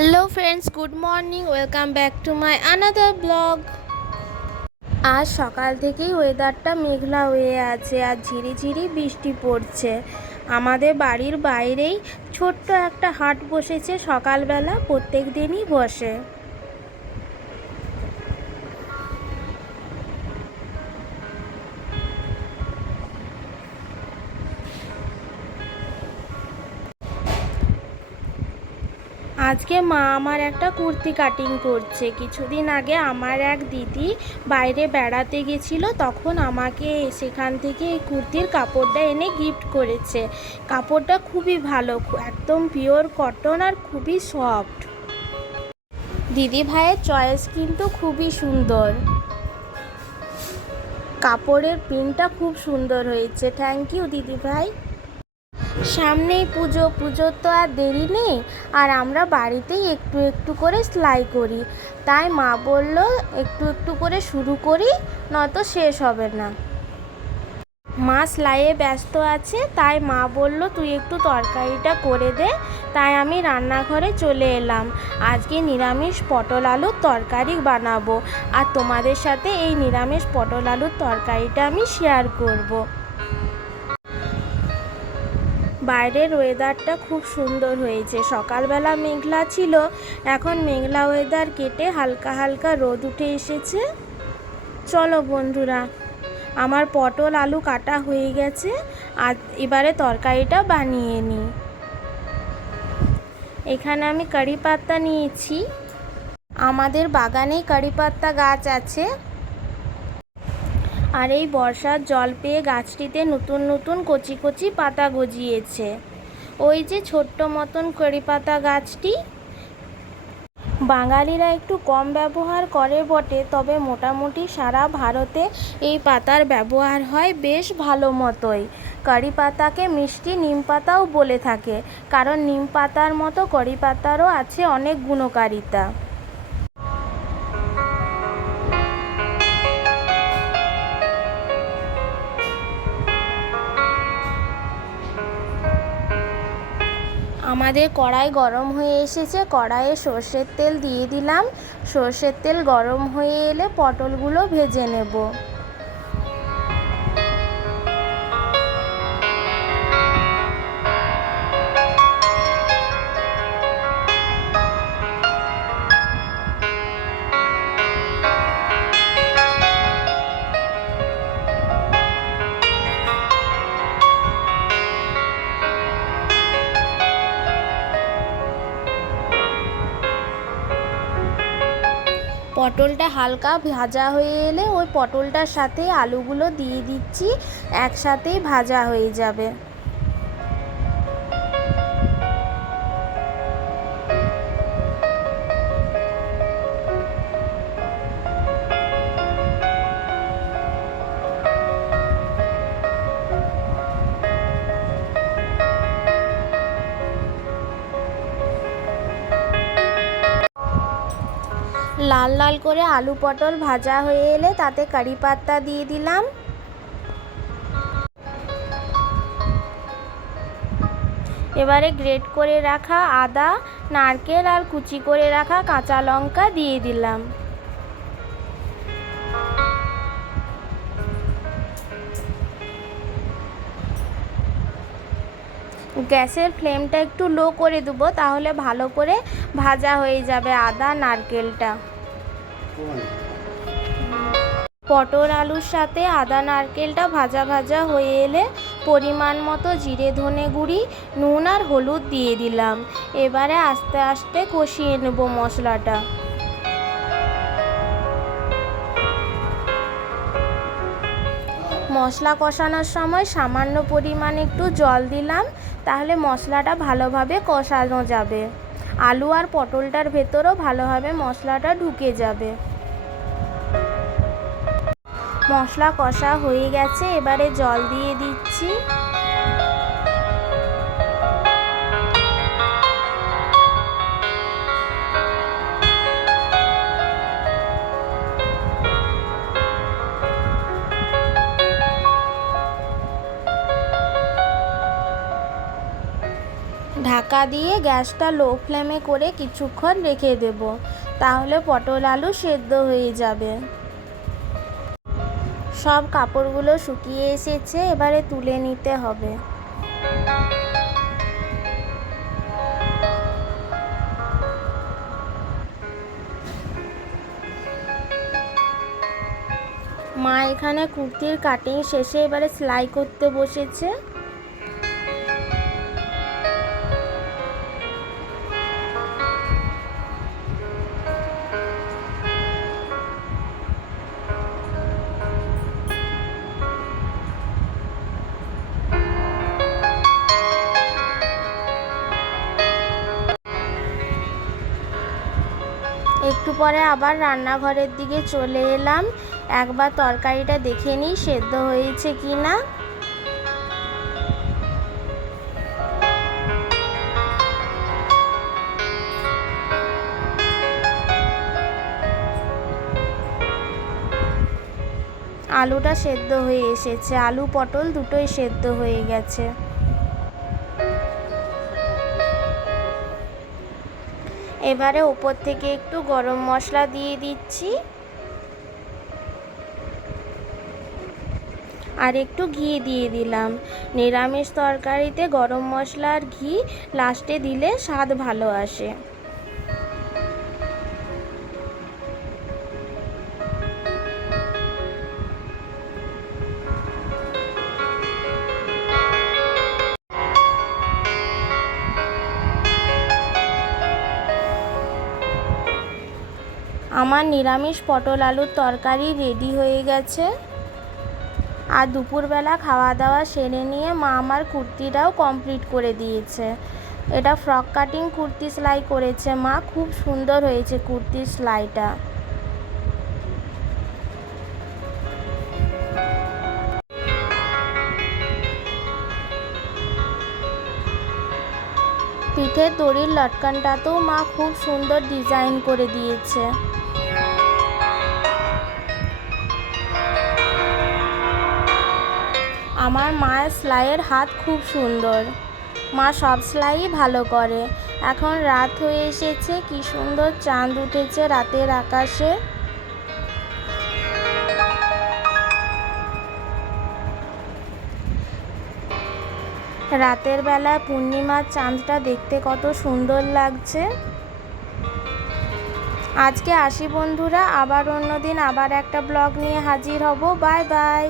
Hello friends, good morning. Welcome back to my another blog. আজ সকাল থেকেই ওয়েদারটা মেঘলা হয়ে আছে আর ঝিরিঝিরি বৃষ্টি পড়ছে। আমাদের বাড়ির বাইরেই ছোট্ট একটা হাট বসেছে, সকালবেলা প্রত্যেক দিনই বসে। আজকে মা আমার একটা কুর্তি কাটিং করছে। কিছুদিন আগে আমার এক দিদি বাইরে বেড়াতে গেছিল, তখন আমাকে সেখান থেকে এই কুর্তির কাপড়টা এনে গিফট করেছে। কাপড়টা খুবই ভালো, একদম পিওর কটন আর খুবই সফট। দিদি ভাইয়ের চয়েস কিন্তু খুবই সুন্দর। কাপড়ের প্রিন্টটা খুব সুন্দর হয়েছে। থ্যাংক ইউ দিদি ভাই। সামনেই পুজো, পুজোর তো আর দেরি নেই, আর আমরা বাড়িতেই একটু একটু করে সেলাই করি। তাই মা বলল একটু একটু করে শুরু করি, নয়তো শেষ হবে না। মা সেলাইয়ে ব্যস্ত আছে, তাই মা বলল তুই একটু তরকারিটা করে দে। তাই আমি রান্নাঘরে চলে এলাম। আজকে নিরামিষ পটল আলুর তরকারি বানাবো, আর তোমাদের সাথে এই নিরামিষ পটল আলুর তরকারিটা আমি শেয়ার করব। বাইরের ওয়েদারটা খুব সুন্দর হয়েছে। সকালবেলা মেঘলা ছিল, এখন মেঘলা ওয়েদার কেটে হালকা হালকা রোদ উঠে এসেছে। চলো বন্ধুরা, আমার পটল আলু কাটা হয়ে গেছে, আর এবারে তরকারিটা বানিয়ে নিই। এখানে আমি কারি পাতা নিয়েছি। আমাদের বাগানেই কারি পাতা গাছ আছে, আর এই বর্ষার জল পেয়ে গাছটিতে নতুন নতুন কচি কচি পাতা গজিয়েছে। ওই যে ছোট্ট মতন কারি পাতা গাছটি। বাঙালিরা একটু কম ব্যবহার করে বটে, তবে মোটামুটি সারা ভারতে এই পাতার ব্যবহার হয় বেশ ভালো মতোই। কারি পাতাকে মিষ্টি নিম পাতাও বলে থাকে, কারণ নিম পাতার মতো কারি পাতারও আছে অনেক গুণকারিতা। আমাদের কড়াই গরম হয়ে এসেছে, কড়াইয়ে সর্ষের তেল দিয়ে দিলাম। সর্ষের তেল গরম হয়ে এলে পটলগুলো ভেজে নেব। পটলটা হালকা ভাজা হয়ে এলে ওই পটলটার সাথে আলুগুলো দিয়ে দিচ্ছি, একসাথেই ভাজা হয়ে যাবে। লাল লাল করে আলু পটল ভাজা হয়ে এলে তাতে কারি পাতা দিয়ে দিলাম। এবারে গ্রেট করে রাখা আদা, নারকেল আর কুচি করে রাখা কাঁচা লঙ্কা দিয়ে দিলাম। গ্যাসের ফ্লেমটা একটু লো করে দেবো, তাহলে ভালো করে ভাজা হয়ে যাবে আদা নারকেলটা। পটল আলুর সাথে আদা নারকেলটা ভাজা ভাজা হয়ে এলে পরিমাণ মতো জিরে ধনে গুঁড়ি, নুন আর হলুদ দিয়ে দিলাম। এবারে আস্তে আস্তে কষিয়ে নেব মশলাটা। মশলা কষানোর সময় সামান্য পরিমাণে একটু জল দিলাম, তাহলে মশলাটা ভালোভাবে কষানো যাবে। আলু আর পটলটার ভেতরও ভালোভাবে মশলাটা ঢুকে যাবে। মশলা কষা হয়ে গেছে, এবারে জল দিয়ে দিচ্ছি। ঢাকা দিয়ে গ্যাসটা লো ফ্লেমে করে কিছুক্ষণ রেখে দেব, তাহলে পটল আলু সেদ্ধ হয়ে যাবে। সব কাপড়গুলো শুকিয়ে এসেছে, এবারে তুলে নিতে হবে। মা এখানে কুর্তির কাটিং শেষে এবারে সেলাই করতে বসেছে। একটু পরে আবার রান্নাঘরের দিকে চলে এলাম, একবার তরকারিটা দেখে নিই সেদ্ধ হয়েছে কি না। আলুটা সেদ্ধ হয়ে এসেছে, আলু পটল দুটোই সেদ্ধ হয়ে গেছে। এবারে উপর থেকে একটু গরম মশলা দিয়ে দিচ্ছি আর একটু ঘি দিয়ে দিলাম। নিরামিষ তরকারিতে গরম মশলা আর ঘি লাস্টে দিলে স্বাদ ভালো আসে। আমার নিরামিষ পটল আলুর তরকারি রেডি হয়ে গেছে। আর দুপুরবেলা খাওয়া দাওয়া সেরে নিয়ে মা আমার কুর্তিটাও কমপ্লিট করে দিয়েছে। এটা ফ্রক কাটিং কুর্তি সেলাই করেছে মা, খুব সুন্দর হয়েছে কুর্তির সেলাইটা। পিঠের দড়ির লটকানটাতেও মা খুব সুন্দর ডিজাইন করে দিয়েছে। আমার মায়ের সেলাইয়ের হাত খুব সুন্দর, মা সব সেলাই ভালো করে। এখন রাত হয়ে এসেছে, কি সুন্দর চাঁদ উঠেছে রাতের আকাশে। রাতের বেলায় পূর্ণিমার চাঁদটা দেখতে কত সুন্দর লাগছে। আজকে আসি বন্ধুরা, আবার অন্যদিন আবার একটা ব্লগ নিয়ে হাজির হব। Bye bye.